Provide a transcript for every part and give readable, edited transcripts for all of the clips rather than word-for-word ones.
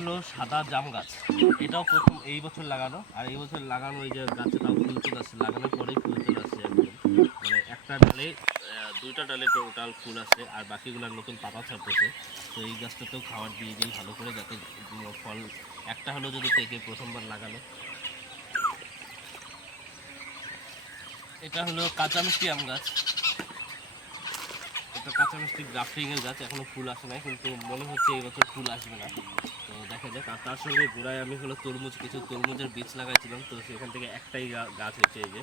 হলো সাদা জাম গাছ। এটাও প্রথম এই বছর লাগানো, আর এই বছর লাগানো এই যে গাছে তাও ফুল চলে আসছে, লাগানোর পরেই ফুল চলে আসছে একদম। মানে একটা ডালে দুইটা ডালে টোটাল ফুল আসছে, আর বাকিগুলোর নতুন পাতা ছাড়তেছে। তো এই গাছটাতেও খাবার দিয়ে দিই ভালো করে, যাতে ফল একটা হলো যদি থেকে প্রথমবার লাগানো। এটা হলো কাঁচা মিষ্টি আম গাছ। এটা কাঁচা মিষ্টি গ্রাফটিংয়ের গাছ, এখনও ফুল আসে না, কিন্তু মনে হচ্ছে এই বছর ফুল আসবে না। তো দেখা যাক। আর তার সঙ্গে গোড়ায় আমি হলো কিছু তরমুজের বীজ লাগাইছিলাম, তো সেখান থেকে একটাই গাছ হয়েছে। এই যে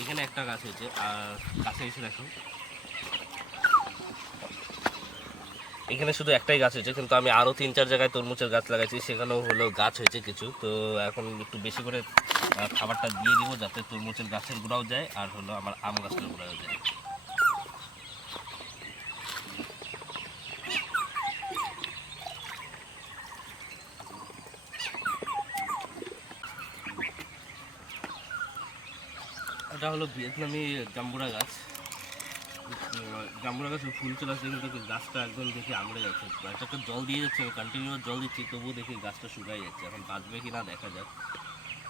এখানে একটা গাছ হয়েছে, আর কাছে এসে দেখো এখানে শুধু একটাই গাছ হয়েছে, কিন্তু আমি আরও 3-4 জায়গায় তরমুজের গাছ লাগাইছি, সেখানেও হলো গাছ হয়েছে কিছু। তো এখন একটু বেশি করে খাবারটা দিয়ে দিব, যাতে তরমুজের গাছের গোড়াও যায় আর হলো আমার আম গাছের গোড়াও যায়। এটা হলো ভিয়েতনামি জাম্বুরা গাছ। জাম্বুরা গাছে ফুল চলে আসছে, কিন্তু গাছটা একদম দেখে আমড়ে যাচ্ছে। এটাকে জল দিয়ে যাচ্ছে, কন্টিনিউ জল দিচ্ছি, তবুও দেখি গাছটা শুকাই যাচ্ছে। এখন বাঁচবে কি না দেখা যাক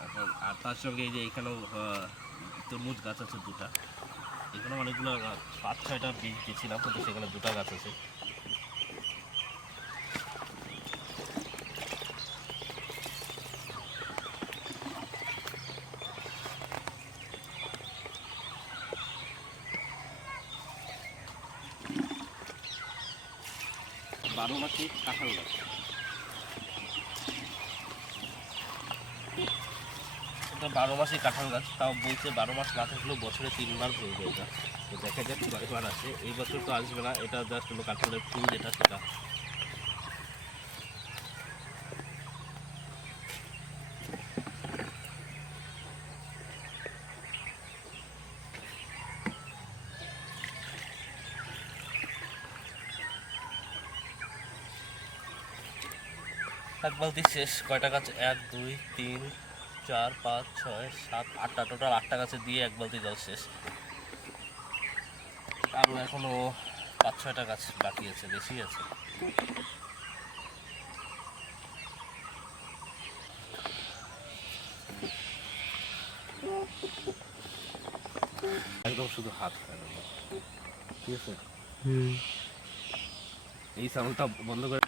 এখন। আর তার সঙ্গে এই যে এখানেও তরমুজ গাছ আছে দুটা। এখানে অনেকগুলো 5-6টা বীজ দিয়েছিলাম, কিন্তু সেখানে দুটা গাছ আছে। 12 মাসি কাঁঠাল গাছ। এটা 12 মাসি কাঁঠাল গাছ, তাও বলছে 12 মাস না থাকলেও বছরে 3বার ধরবে এটা। তো দেখা যাক কয়েকবার আসে। এই বছর তো আসবে না, এটা জাস্ট হলো কাঁঠালের ফুল যেটা সেটা। এক বালতি শেষ। কয়টা গাছ? 1, 2, 3, 4, 5, 6, 7, 8টা, টোটাল 8টা গাছে দিয়ে এক বালতি জল শেষ। আরও এখনও 5-6টা গাছ বাকি আছে, বেশি আছে। একদম শুধু হাত খায়, ঠিক আছে। এই সাউন্ডটা বন্ধ করে।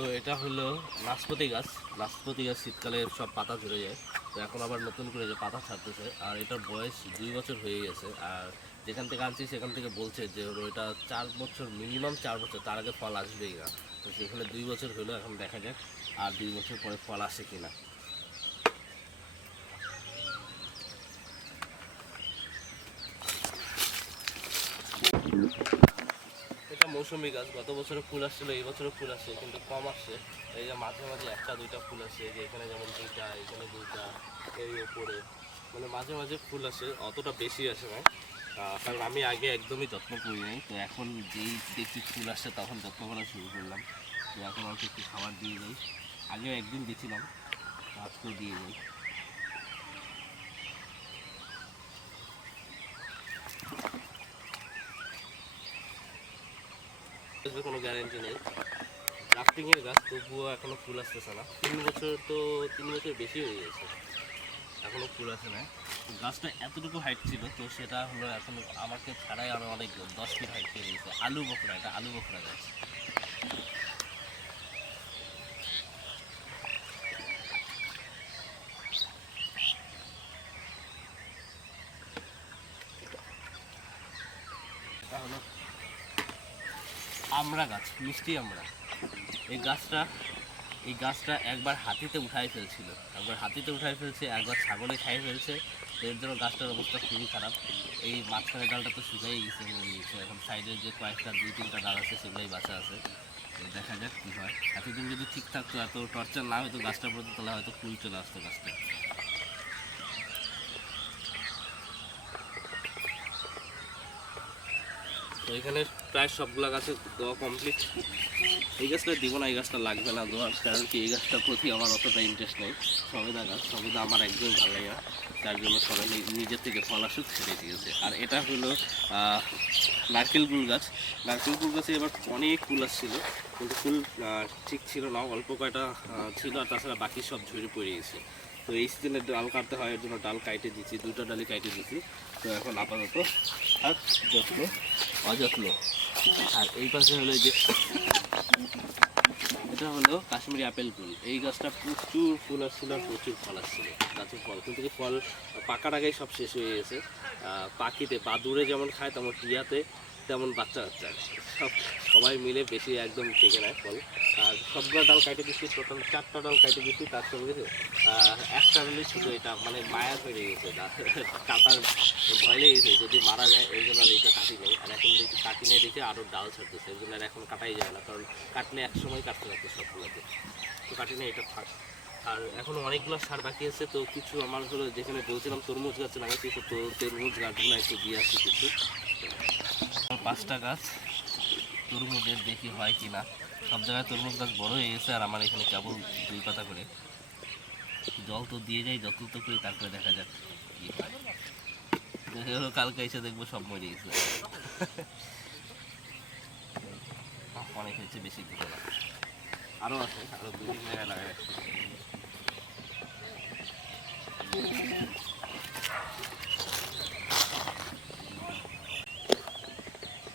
তো এটা হলো নাশপাতি গাছ। নাশপাতি গাছ শীতকালে সব পাতা ঝরে যায়, তো এখন আবার নতুন করে যে পাতা ছাড়তেছে। আর এটার বয়স 2 বছর হয়ে গেছে। আর যেখান থেকে আনছি সেখান থেকে বলছে যে এটা 4 বছর, মিনিমাম 4 বছর, তার আগে ফল আসবেই না। তো সেখানে 2 বছর হলো, এখন দেখা যাক আর 2 বছর পরে ফল আসে কিনা। এটা মৌসুমি গাছ। গত বছরে ফুল আসছিল, এই বছরে ফুল আসছে, কিন্তু কম আসছে। এই যে মাঝে মাঝে 1টা 2টা ফুল আসে, যে এখানে যেমন 2টা, এখানে 2টা, এই ওপরে। মানে মাঝে মাঝে ফুল আসে, অতটা বেশি আসে না। কারণ আমি আগে একদমই যত্ন করি নাই, তো এখন যেই দেখছি ফুল আসছে তখন যত্ন করা শুরু করলাম। তো এখন অল্প একটু খাবার দিয়ে যাই। আগেও একদিন দিয়েছিলাম, আজকেও দিয়ে যাই। কোনো গ্যারেন্টি নেই। গ্রাফটিংয়ের গাছ, তবুও এখনও ফুল আসতেছে না। 3 বছর, তো 3 বছর বেশি হয়ে গেছে, এখনও ফুল আসে না। গাছটা এতটুকু হাইট ছিল, তো সেটা হলো এখন আমাকে ছাড়াই আরও অনেক 10 ফিট হাইট পেয়ে গেছে। আলু বকরা, এটা আলু বকরা গাছ। এটা হলো আমড়া গাছ, মিষ্টি আমড়া। এই গাছটা একবার হাতিতে উঠাই ফেলছিল, একবার ছাগলে খাই ফেলছে। তো এর জন্য গাছটার অবস্থা খুবই খারাপ। এই মাঝখানে ডালটা তো শুকাই গেছে, মরে গেছে। এখন সাইডের যে কয়েকটা 2-3টা ডাল আছে সেগুলোই বাঁচা আছে। তো দেখা যাক কী হয়। এতদিন যদি ঠিক থাকতো, এত টর্চার না হয়তো গাছটার প্রতি, তাহলে হয়তো ফুল চলে আসতো গাছটা। তো এখানে প্রায় সবগুলা গাছে দেওয়া কমপ্লিট। এই গাছটা দিব না, এই গাছটা লাগবে না দেওয়ার, কারণ কি এই গাছটার প্রতি আমার অতটা ইন্টারেস্ট নেই। সবেদা গাছ, সবেদা আমার একদমই ভালো লাগে না, তার জন্য সবাই নিজের থেকে ফল আসুক সেটাই ঠিক আছে। আর এটা হলো নারকেল কুল গাছ। নারকেল কুল গাছে এবার অনেক কুল আসছিল, কিন্তু ফুল ঠিক ছিল না, অল্প কয়টা ছিল, আর তাছাড়া বাকি সব ঝরে পড়ে গেছে। তো এই সিজনে ডাল কাটতে হয়, এর জন্য ডাল কাটে দিচ্ছি, দুটো ডালই কাটে দিচ্ছি। তো এখন আপাতত আর যত্ন অযত্ন। আর এই পাশে হলো যে এটা হলো কাশ্মীরি আপেল ফুল। এই গাছটা প্রচুর ফুল আসছিল আর প্রচুর ফল আসছিল, গাছের ফল কিন্তু কি ফল পাকার আগেই সব শেষ হয়ে গেছে। পাখিতে বাদুড়ে যেমন খায় তেমন টিয়াতে তেমন বাচ্চা বাচ্চা সবাই মিলে বেশি একদম টেকে নেয় ফল। আর সবগুলো ডাল কাটে দিচ্ছি, টোটাল 4টা ডাল কাটে দিচ্ছি, তার সঙ্গে একটা ডালে শুধু এটা মানে মায়া হয়ে গেছে, কাটার ভয় লেগে গেছে যদি মারা যায়, এই জন্য আর এইটা কাটি নেই। আর এখন দেখি কাটি নেই দেখে আরও ডাল ছাড়তেছে, এই জন্য আর এখন কাটাই যায় না, কারণ কাটলে এক সময় কাটতে লাগতো সবগুলোতে। তো কাটি নেই, এটা থাক। আর এখন অনেকগুলো সার বাকি আছে, তো কিছু আমার হলো যেখানে বলছিলাম তরমুজ গাছ লাগাইছি, তো তরমুজ গাছগুলো একটু দিয়ে আসছি কিছু। 5টা গাছ তরমুজের, দেখি হয় কি না। সব জায়গায় তরমুজ গাছ বড় হয়ে গেছে, আর আমার এখানে কেবল 2 পাতা করে। জল তো দিয়ে যাই যত তো করে, তারপরে দেখা যাক কি হয়। দেখে হলো কালকে এসে দেখবো সব মরে গেছে। অনেক হয়েছে, বেশি দিতে না, আরও আছে, আরও 2-3 জায়গায় লাগাই রাখছি।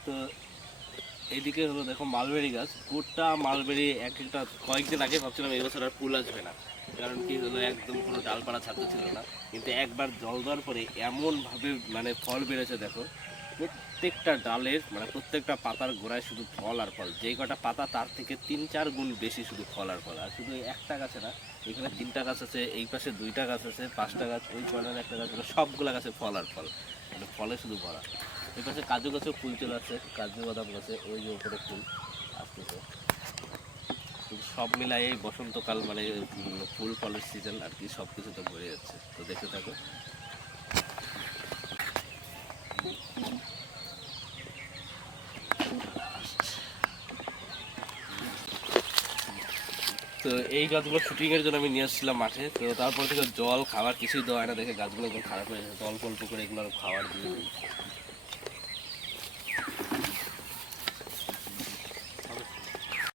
তো এইদিকে হলো দেখো মালবেরি গাছ, গোটা মালবেরি এক একটা কয়েকদিন আগে ভাবছিলাম এই বছর আর ফুল আসবে না, কারণ কি হলো একদম কোনো ডালপালা ছাড়তে ছিল না, কিন্তু একবার জল দেওয়ার পরে এমনভাবে মানে ফল বেড়েছে দেখো, প্রত্যেকটা ডালের মানে প্রত্যেকটা পাতার গোড়ায় শুধু ফল আর ফল, যেই কটা পাতা তার থেকে 3-4 গুণ বেশি শুধু ফল আর ফল। আর শুধু একটা গাছে না, এখানে 3টা গাছ আছে, এই পাশে 2টা গাছ আছে, 5টা গাছ, ওই কর্নারে একটা গাছ, সবগুলা গাছে ফল আর ফল, মানে ফলে শুধু ভরা। এই পাশে কাজু গাছেও ফুল চলে আসছে, কাজু বাদাম গাছে ওই যে উপরে ফুল আসতেছে। কিন্তু সব মিলাই এই বসন্তকাল মানে ফুল ফলের সিজন আর কি, সব কিছু তো ভরে যাচ্ছে। তো দেখতে থাকো। তো এই গাছগুলো শুটিংয়ের জন্য আমি নিয়ে আসছিলাম মাঠে, তো তারপর থেকে জল খাবার কিছুই দেওয়া হয় না, দেখে গাছগুলো একদম খারাপ হয়ে গেছে, তো অল্প অল্প করে এগুলো খাবার দিয়ে দিই।